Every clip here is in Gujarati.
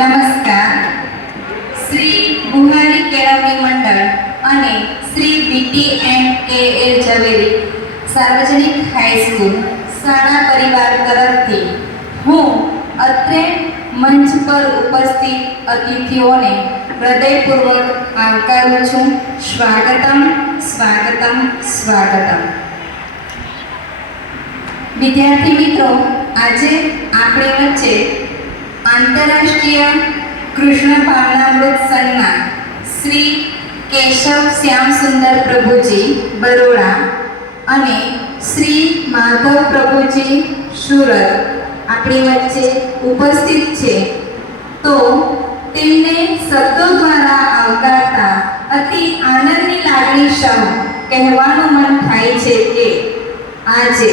નમસ્કાર. શ્રી બુહારી કેળવણી મંડળ અને શ્રી બીટી એમ કે એ ઝવેરી સાર્વજનિક હાઈસ્કૂલ શાળા પરિવાર તરફથી હું અત્રે મંચ પર ઉપસ્થિત અતિથિઓને હૃદયપૂર્વક આવકારું છું. સ્વાગતમ સ્વાગતમ સ્વાગતમ. વિદ્યાર્થી મિત્રો, આજે આપણે વચ્ચે આંતરરાષ્ટ્રીય કૃષ્ણ પાવનામૃત સન્માન શ્રી કેશવ શ્યામ સુંદર પ્રભુજી બરોડા અને શ્રી માધવ પ્રભુજી સુરત આપણી વચ્ચે ઉપસ્થિત છે. તો તેમને શબ્દો દ્વારા આવકારતા અતિ આનંદની લાગણી સહ કહેવાનું મન થાય છે કે આજે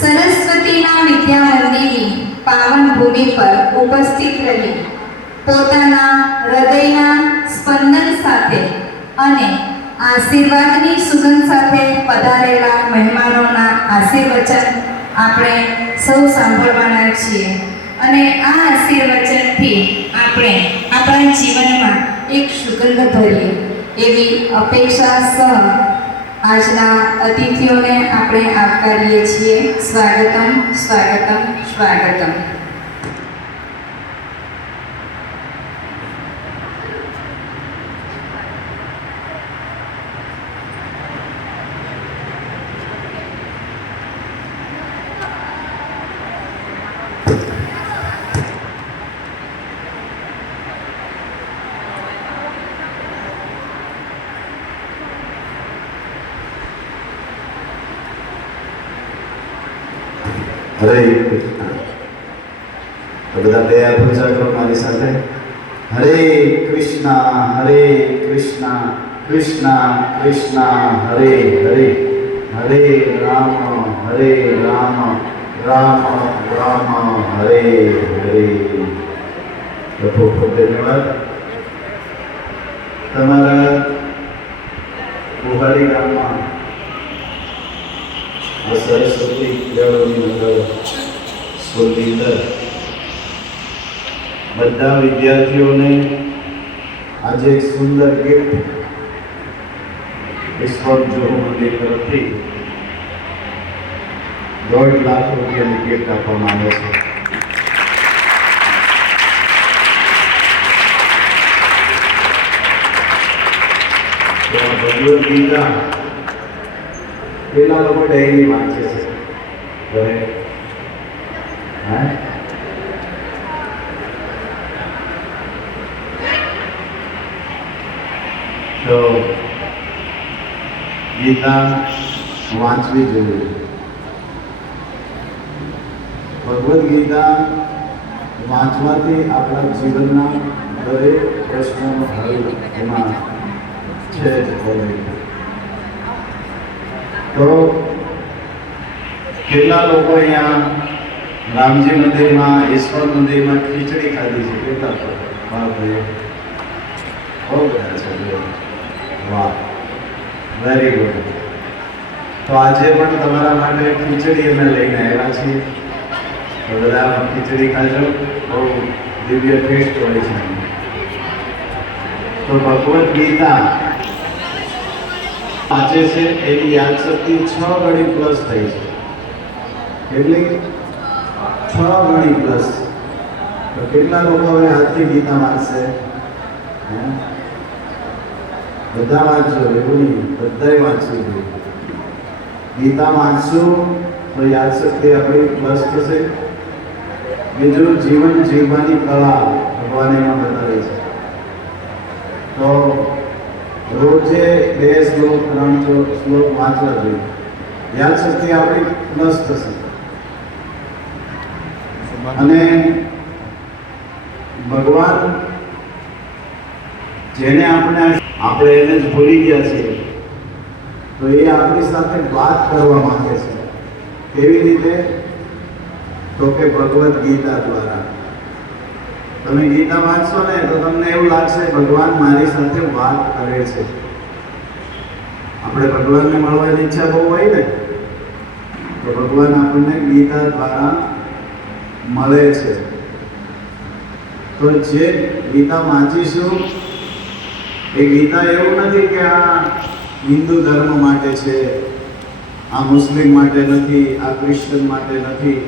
સરસ્વતીના વિદ્યા મંદિરની પાવન ભૂમિ પર ઉપસ્થિત રહી. પોતાના હૃદયના સ્પંદન સાથે અને આશીર્વાદની સુગંધ સાથે પધારેલા મહેમાનોના આશીર્વચન આપણે સૌ સાંભળવાના છીએ. અને આ આશીર્વચનથી આપણે આપણા જીવનમાં એક સુગંધ ભરીએ એવી અપેક્ષા સહ આજના અતિથિઓને આપણે આવકારીએ છીએ. સ્વાગતમ સ્વાગતમ સ્વાગતમ. હરે કૃષ્ણ બધા બે પૂજા મારી સાથે. હરે કૃષ્ણ હરે કૃષ્ણ કૃષ્ણ કૃષ્ણ, હરે હરે. હરે રામ હરે રામ રામ રામ, હરે હરે. ખૂબ ખૂબ ધન્યવાદ. તમારા કુહાડી ગામમાં આ સરસ્વતી વિદ્યાલયની અંદર સ્કૂલની અંદર બધા વિદ્યાર્થીઓને આજે એક સુંદર ગિફ્ટ વિશ્વમ જોહુ મંદિર તરફથી દોઢ લાખ રૂપિયાની ગિફ્ટ આપવામાં આવે છે. તો આ ભગવદ્ ગીતા પેલા લોકો ડાયરી વાંચે છે હવે હે તો ગીતા વાંચવી જોઈએ ભગવદ્ ગીતા વાંચવાથી આપણા જીવનના દરેક પ્રશ્નોનો હલ એમાં છે જ already. તો કેટલા લોકો અહીંયા રામજી મંદિરમાં, ઈશ્વર મંદિરમાં ખીચડી ખાધી છે? કેટલા ભાઈ. બહુ બધા છે. વાહ. વેરી ગુડ તો આજે પણ તમારા માટે ખીચડી અમે લઈને આવ્યા છીએ. તો બધા ખીચડી ખાજો. બહુ દિવ્ય ટેસ્ટ હોય છે. તો ભગવદ્ ગીતા વાંચે છે એની યાદશક્તિ છ ગણી પ્લસ થઈ છે. એટલે છ ગણી પ્લસ તો કેટલા લોકો હવે હાથથી ગીતા વાંચશે? બધા વાંચજો, એવું નહીં. બધાએ વાંચવું જોઈએ. ગીતા વાંચશું, તો યાદશક્તિ આપણી પ્લસ થશે. બીજું જીવન જીવવાની કળા ભગવાન એમાં બતાવે છે. તો રોજે બે શ્લોક ત્રણ શ્લોક- વાંચવા જોઈએ. યાદશક્તિ આપણી પ્લસ થશે. અને ભગવાન જેને આપણે આપણે એને જ ભૂલી ગયા છીએ, તો એ આપણી સાથે વાત કરવા માંગે છે. કેવી રીતે તો કે ભગવદ્ ગીતા દ્વારા. તમે ગીતા વાંચશો ને તો તમને એવું લાગશે, ભગવાન મારી સાથે વાત કરે છે. આપણે ભગવાનને મળવાની ઈચ્છા બહુ હોય ને, તો ભગવાન આપણને ગીતા દ્વારા મળે છે. તો જે ગીતા વાંચીશું, એ ગીતા એવું નથી કે આ હિન્દુ ધર્મ માટે છે, આ મુસ્લિમ માટે નથી, આ ક્રિશ્ચન માટે નથી,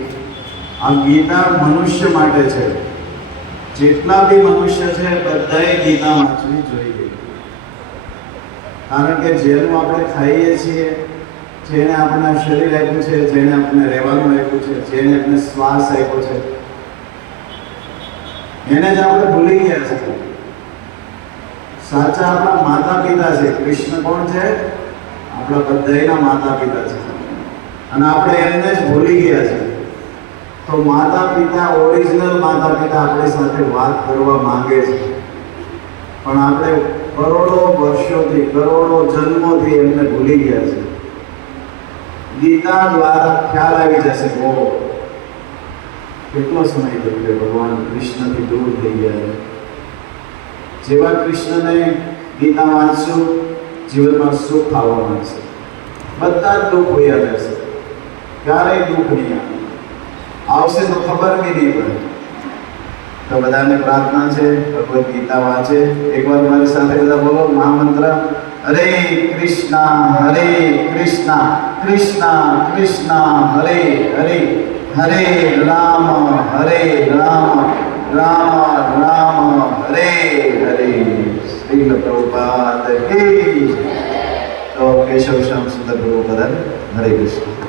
આ ગીતા મનુષ્ય માટે છે. જેટલા બી મનુષ્ય છે, બધાએ ગીતા વાંચવી જોઈએ. કારણ કે જેનું આપણે ખાઈએ છીએ જેને આપણને શરીર આપ્યું છે જેને આપણને રહેવાનું આપ્યું છે જેને આપણે શ્વાસ આપ્યો છે, એને જ આપણે ભૂલી ગયા છે સાચા આપણા માતા પિતા છે. કૃષ્ણ કોણ છે? આપણા બધાના માતા પિતા છે. અને આપણે એમને જ ભૂલી ગયા છે તો માતા પિતા ઓરિજિનલ માતા પિતા આપણી સાથે વાત કરવા માંગે છે. પણ આપણે કરોડો વર્ષોથી, કરોડો જન્મોથી એમને ભૂલી ગયા છે. ગીતા દ્વારા ખ્યાલ આવી જશે, ઓ, કેટલો સમય થયો કે ભગવાન કૃષ્ણથી દૂર થઈ ગયા છે. જેવા કૃષ્ણને ગીતા વાંચશું, જીવનમાં સુખ આવવા માંડશે. બધા જ દુઃખ હોયા જશે. ક્યારેય દુઃખ નહીં આવે. આવશે તો ખબર બી નહીં પડે. તો બધાને પ્રાર્થના છે, ભગવદ્ ગીતા વાંચે. એકવાર મારી સાથે બધા બોલો, મહામંત્ર, હરે કૃષ્ણ હરે કૃષ્ણ કૃષ્ણ કૃષ્ણ, હરે હરે હરે રામ હરે રામ રામ રામ, હરે હરે. શ્રી પ્રભુપાદ તો કેશવ શ્યામ સુંદર પ્રભુપદ, હરે કૃષ્ણ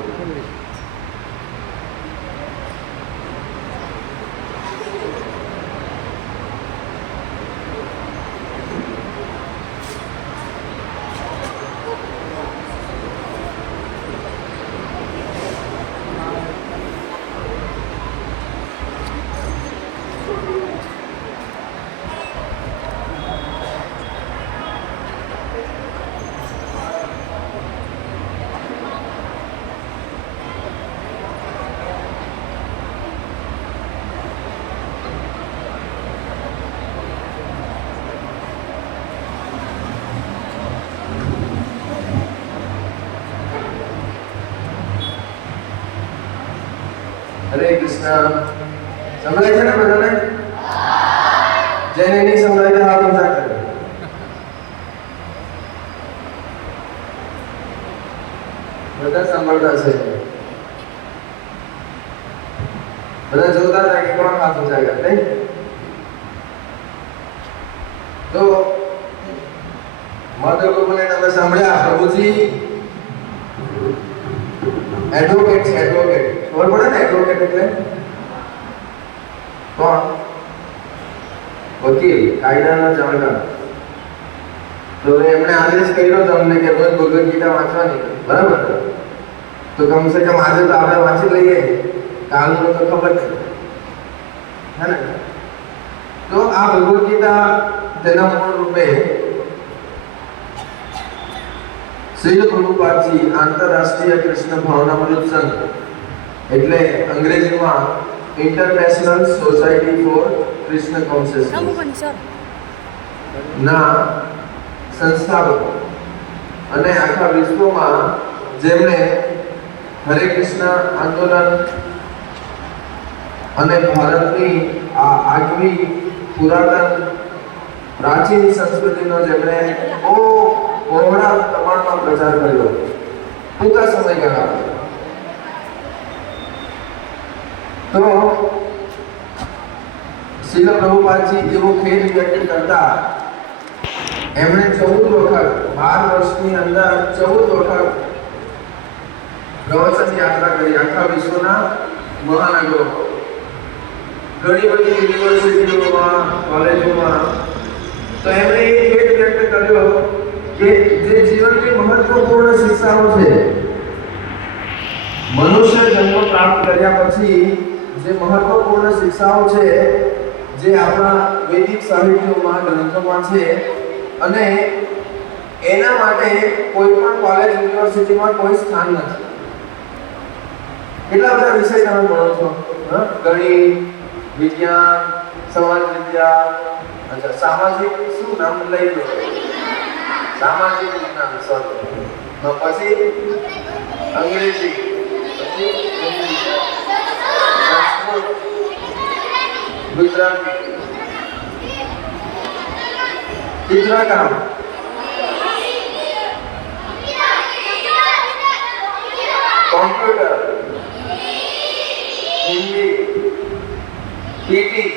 હરે કૃષ્ણ સંભળાય છે ને બધાને જેને નહીં સંભળાય હાથ ઊંચા કરે બધા સાંભળતા છે. બધા જોતા હતા કે કોણ હાથ ઊંચા કરે નહીં? તો માધવ લોકોને તમે સાંભળ્યા, પ્રભુજી? એડવોકેટ છે એડવોકેટ ખબર પડે ને એડવોકેટ એટલે કોણ વકીલ કાયદાના જાણકાર તો એમણે આદેશ કર્યો તમને કે રોજ ભગવદ ગીતા વાંચવાની, બરાબર? તો કમસે કમ આજે તો આપણે વાંચી લઈએ. કાલનું તો ખબર છે. ને? તો આ ભગવદ ગીતા તેના મૂળ રૂપે શ્રી પ્રભુપાદજી આંતરરાષ્ટ્રીય કૃષ્ણ ભાવના મૃત સંઘ એટલે અંગ્રેજીમાં international society for Krishna consciousness ના સંસ્થાપકો અને આખા વિશ્વમાં જેમણે હરે કૃષ્ણ આંદોલન અને ભારતની આ આગવી પુરાતન પ્રાચીન સંસ્કૃતિનો જેમણે બહુ બહોળા પ્રમાણમાં પ્રચાર કર્યો. ટૂંકા સમયગાળામાં. તો શિલ પ્રભુપાદજી એવો ખેદ વ્યક્ત કરતા, એમણે ચૌદ વખત, બાર વર્ષની અંદર ચૌદ વખત પ્રવચન યાત્રા કરી. આખા વિશ્વના મહાનગરો. ઘણી બધી યુનિવર્સિટીઓમાં, કોલેજોમાં. તો એમણે એ ખેદ વ્યક્ત કર્યો કે જે જીવનની મહત્વપૂર્ણ શિક્ષાઓ છે, મનુષ્ય જન્મ પ્રાપ્ત કર્યા પછી જે મહત્વપૂર્ણ શિક્ષાઓ છે, જે આપણા વૈદિક સાહિત્યોમાં, ગ્રંથોમાં છે. અને એના માટે કોઈ પણ કોલેજ યુનિવર્સિટીમાં કોઈ સ્થાન નથી. કેટલા બધા વિષય તમે ભણો છો? ગણિત, વિજ્ઞાન સમાજ વિદ્યા અચ્છા, સામાજિક શું નામ લઈ લો? સામાજિક વિજ્ઞાન સોરી પછી અંગ્રેજી, પછી હિન્દી, સંસ્કૃત ગુજરાતી ચિત્રકામ કોમ્પ્યુટર હિન્દી પીટી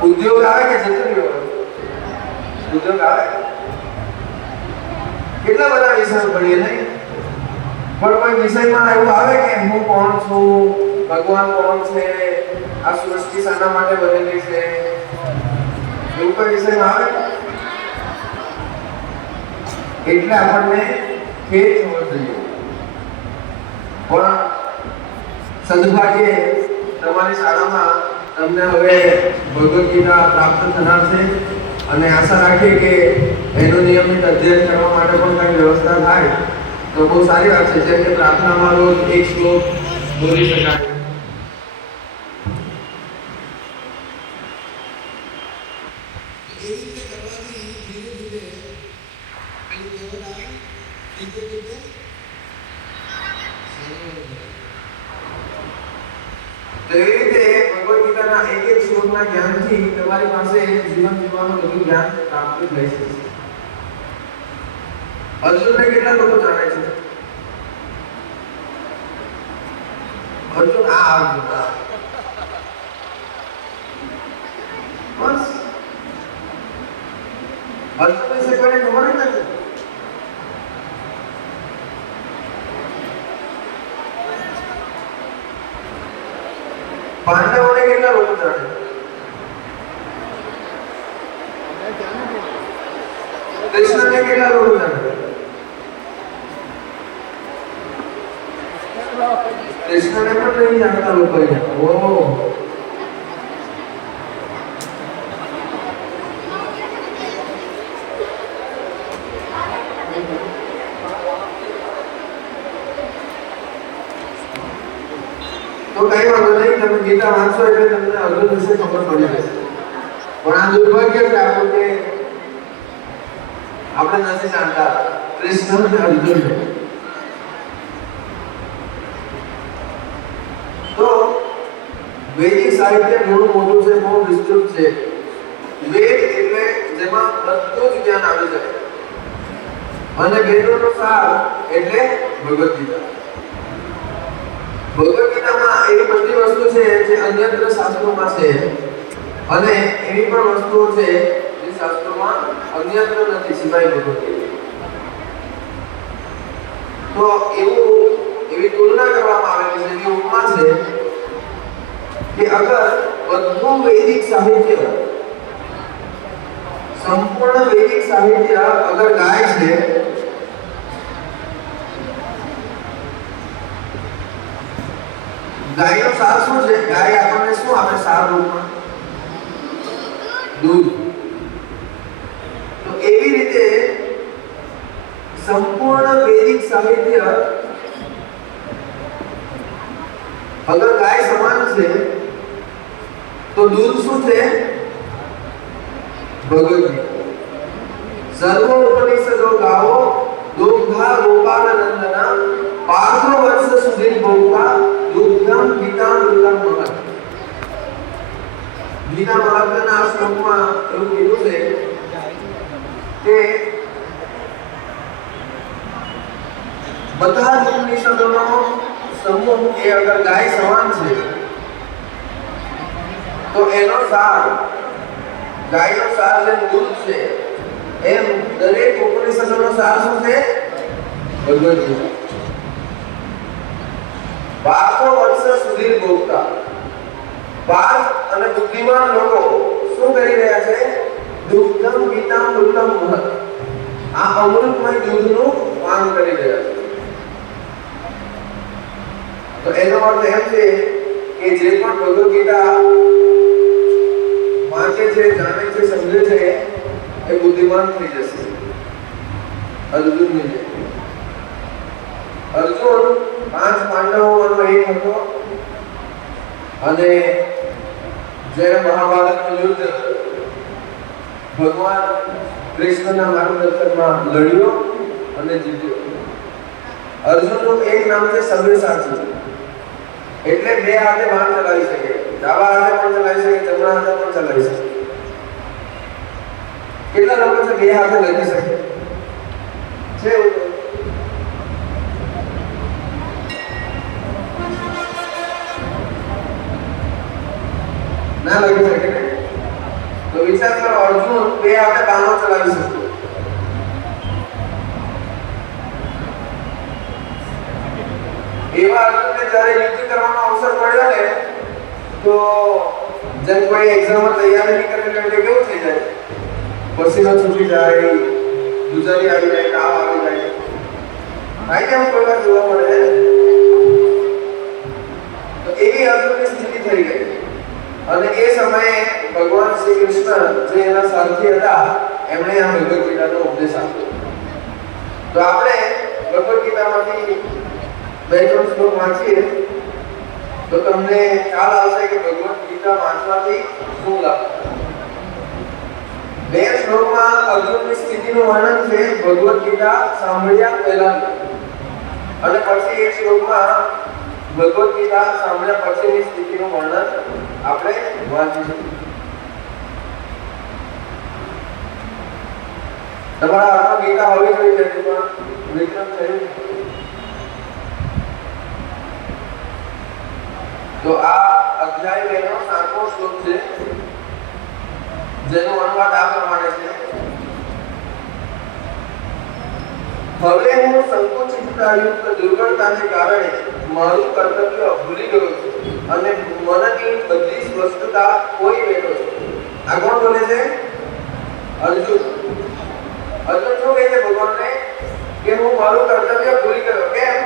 ઉદ્યોગ આવે કે જતું ઉદ્યોગ આવે કેટલા બધા વિષયો ભણીએ નહીં પણ કોઈ વિષયમાં એવું આવે કે હું કોણ છું ભગવાન કોણ છે? આ સૃષ્ટિ શાના માટે બનેલી છે. એવું કોઈ વિષય આવે એટલે આપણને ખેદ થવો જોઈએ. પણ સદભાગ્યે તમારી શાળામાં તમને હવે ભગવદ્ ગીતા પ્રાપ્ત થનાર છે. અને આશા રાખીએ કે એનું નિયમિત અધ્યયન કરવા માટે પણ કંઈ વ્યવસ્થા થાય તો બહુ સારી વાત છે. જેમ કે પ્રાર્થનામાં રોજ એક શ્લોક બોલી શકાય એવી રીતે કરવાથી ધીરે ધીરે પેલું કહેવત આવે ધીરે ધીરે સરળ બને. તો એવી રીતે ભગવદ્ ગીતાના એક એક શ્લોકના જ્ઞાનથી તમારી પાસે જીવન જીવવાનું બધું જ્ઞાન પ્રાપ્ત થઈ શકે અર્જુનને કેટલા લોકો જાણે છે અર્જુન આ અર્જુન આ. બસ અર્જુન વિશે કોઈને ખબર જ નથી પાંડવોને કેટલા લોકો જાણે કૃષ્ણને કેટલા લોકો જાણે કૃષ્ણને પણ નહીં જાણતા લોકો ઓહ તો કઈ વાંધો નહીં તમે ગીતા વાંચો એટલે તમને અર્જુન વિશે ખબર પડી જશે પણ આ દુર્ભાગ્ય કે આપણે નથી જાણતા. કૃષ્ણ અને અર્જુન. તો વૈદિક સાહિત્ય ઘણું મોટું છે, બહુ વિસ્તૃત છે. વેદ એટલે જેમાં બધું જ જ્ઞાન આવી જાય. અને વેદોનો સાર એટલે ભગવદ ભગવદ ગીતામાં એવી બધી વસ્તુ છે જે અન્યત્ર શાસ્ત્રોમાં છે. અને એવી પણ વસ્તુઓ છે જે શાસ્ત્રોમાં અન્યત્ર નથી, સિવાય ભગવદ તો એવું એવી તુલના કરવામાં આવેલી છે, એવી ઉપમા છે કે અગર બધું વૈદિક સાહિત્ય, સંપૂર્ણ વૈદિક સાહિત્ય અગર ગાય છે ગાયનો સાર શું છે? ગાય આપણને શું આપે સાર રૂપમાં? દૂધ. તો એવી રીતે સંપૂર્ણ વૈદિક સાહિત્ય અગર ગાય સમાન છે, તો દૂધ શું છે? ભગવદ ગીતા સર્વ ઉપનિષદો ગાવો દુગ્ધા ગોપાલ નંદના પાર્થો વર્ષ સુધી ભોગતા દુગ્ધમ ગીતા મૃતમ મહત ગીતા મહાત્માના આ શ્લોકમાં એવું કીધું છે કે બધા જ ઉપનિષદોનો સમૂહ એ અગર ગાય સમાન છે તો એનો સાર ગાયનો સાર જે દૂધ છે એમ દરેક ઉપનિષદોનો સાર શું છે ભગવદ ગીતા બારસો વર્ષ સુધી ભોગતા પાર્થ અને બુદ્ધિમાન લોકો શું કરી રહ્યા છે? દુગ્ધમ ગીતા મૃતમ મહત. આ અમૃતમય દૂધનું પાન કરી રહ્યા છે. તો એનો અર્થ એમ છે કે જે પણ ભગવદ ગીતા વાંચે છે, જાણે છે, સમજે છે, એ બુદ્ધિમાન થઈ જશે. અર્જુનની. અર્જુન પાંચ પાંડવોમાંનો એક હતો. અને જ્યારે મહાભારતનું યુદ્ધ ભગવાન કૃષ્ણના માર્ગદર્શનમાં લડ્યો અને જીત્યો. અર્જુનનું એક નામ છે સવ્યસાચી એટલે બે હાથે બાણ ચલાવી શકે. ડાબા હાથે પણ ચલાવી શકે જમણા હાથે પણ ચલાવી શકે. કેટલા લોકો છે? બે હાથે લખી શકે. છે ના લાગી શકે ને તો વિચાર કરો અર્જુન બે હાથે બાણો ચલાવી શકતો એવા અર્જુનને જ્યારે યુદ્ધ કરવાનો અવસર મળ્યો ને તો જેમ કોઈ એક્ઝામમાં તૈયારી નહીં કરે એટલે કેવું થઈ જાય પસીનો છૂટી જાય ગુજારી આવી જાય તાવ આવી જાય થાય કેમ કોઈ વાર જોવા મળે છે ને? તો એવી અર્જુનની સ્થિતિ થઈ ગઈ અને એ સમયે ભગવાન શ્રી કૃષ્ણ જે એના સારથી હતા, એમણે આ ભગવદ ગીતાનો ઉપદેશ આપ્યો. તો આપણે ભગવદ ગીતામાંથી બે ત્રણ શ્લોક વાંચીએ. તો તમને ખ્યાલ આવશે કે ભગવદ ગીતા વાંચવાથી શું લાભ બે શ્લોકમાં અર્જુનની સ્થિતિનું વર્ણન છે ભગવદ ગીતા સાંભળ્યા પહેલા અને પછી એક શ્લોકમાં ભગવદ ગીતા સાંભળ્યા પછીની સ્થિતિનું વર્ણન આપણે તમારા હાથમાં ગીતા હોવી જોઈએ પણ વિક્રમ તો આ અધ્યાય બેનો સાતમો શ્લોક છે, જેનો અનુવાદ આ પ્રમાણે છે. હવે હું સંકુચિતતાયુક્ત દુર્બળતાને કારણે મારું કર્તવ્ય ભૂલી ગયો છું અને મનની બધી સ્વસ્થતા કોઈ બેઠો છું. આ કોણ બોલે છે? અર્જુન. અર્જુન શું કહે છે ભગવાનને? કે હું મારું કર્તવ્ય ભૂલી ગયો. કેમ?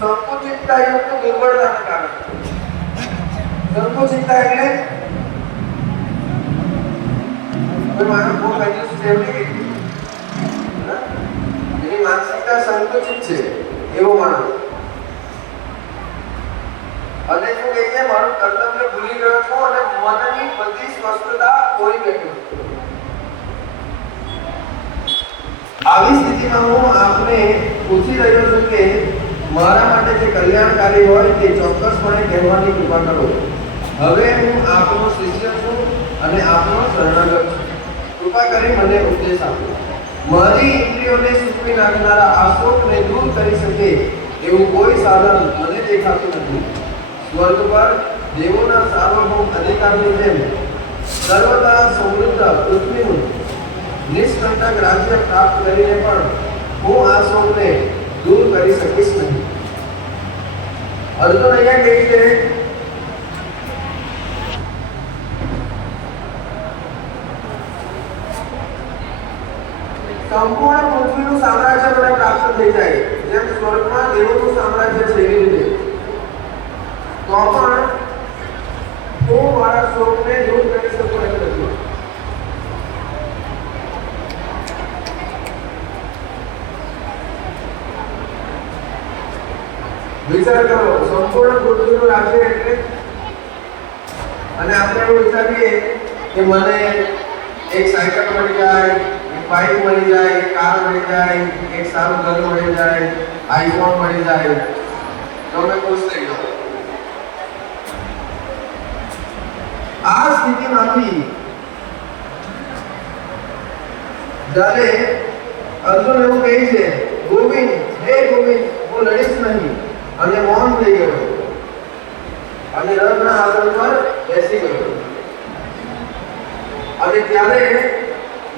સંકુચિતતાયુક્ત દુર્બળતાને કારણે. સંકુચિતતા એટલે? મારો બહુ કન્ફ્યુઝ છે? માનસિકતા સંકુચિત છે, એવું માણસ. અને શું કહે છે મારું કર્તવ્ય ભૂલી ગયો છું અને મનની બધી સ્વસ્થતા ખોઈ છું આવી સ્થિતિમાં હું આપને પૂછી રહ્યો છું કે મારા માટે જે કલ્યાણકારી હોય તે ચોક્કસપણે કહેવાની કૃપા કરો. હવે હું આપનો શિષ્ય છું અને આપનો શરણાગત છું. કૃપા કરી મને ઉપદેશ આપો. મારી ઇન્દ્રિયોને સૂકવી નાખનારા આ શોકને દૂર કરી શકે એવું કોઈ સાધન મને દેખાતું નથી. સ્વર્ગ પર દેવોના સાર્વભૌમ અધિકારની જેમ સર્વદા સમૃદ્ધ પૃથ્વીનું નિષ્કંટક રાજ્ય પ્રાપ્ત કરીને પણ હું આ શોકને દૂર કરી શકીશ નહીં. અર્જુન અહીંયા કહે છે સંપૂર્ણ પૃથ્વીનું સામ્રાજ્ય મને પ્રાપ્ત થઈ જાય, જેમ સ્વર્ગમાં દેવોનું સામ્રાજ્ય છે એવી રીતે. તો પણ હું મારા સ્વરૂપને દૂર કરી શકું એમ નથી. વિચાર કરો, સંપૂર્ણ પૃથ્વીનું રાજ્ય એટલે? અને આપણે એવું વિચારીએ કે મને એક સાયકલ મળી જાય એક બાઇક મળી જાય એક કાર મળી જાય એક સારું ઘર મળી જાય આઈફોન મળી જાય તો અમે ખુશ થઈ ગયો આ સ્થિતિમાંથી જ્યારે અર્જુન એવું કહે છે ગોવિંદ હે ગોવિંદ હું લડીશ નહીં અને મૌન થઈ ગયો અને રથના આસન પર બેસી ગયો અને ત્યારે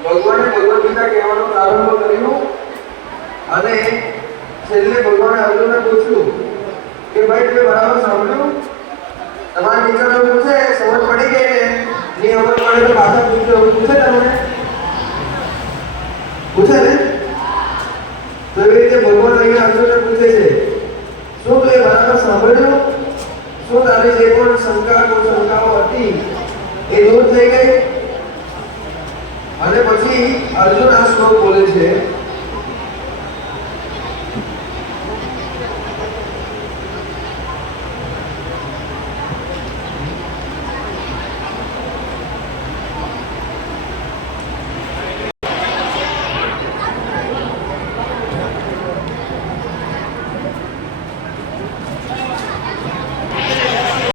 ભગવાને ભગવદ ગીતા કહેવાનો પ્રારંભ કર્યો અને છેલ્લે ભગવાને અર્જુનને પૂછ્યું કે ભાઈ તે બરાબર સાંભળ્યું? તમારા ટીચર પૂછે, સમજ પડી ગઈ ને નહીં ખબર પડે તો પાછા પૂછજો પૂછે તમને? પૂછે ને? તો એવી રીતે ભગવાન અહીંયા અર્જુનને પૂછે છે, શું તું એ બરાબર સાંભળ્યું? શું તારી જે પણ શંકા, કોઈ શંકાઓ હતી, એ દૂર થઈ ગઈ? અને પછી અર્જુન આ શ્લોક બોલે છે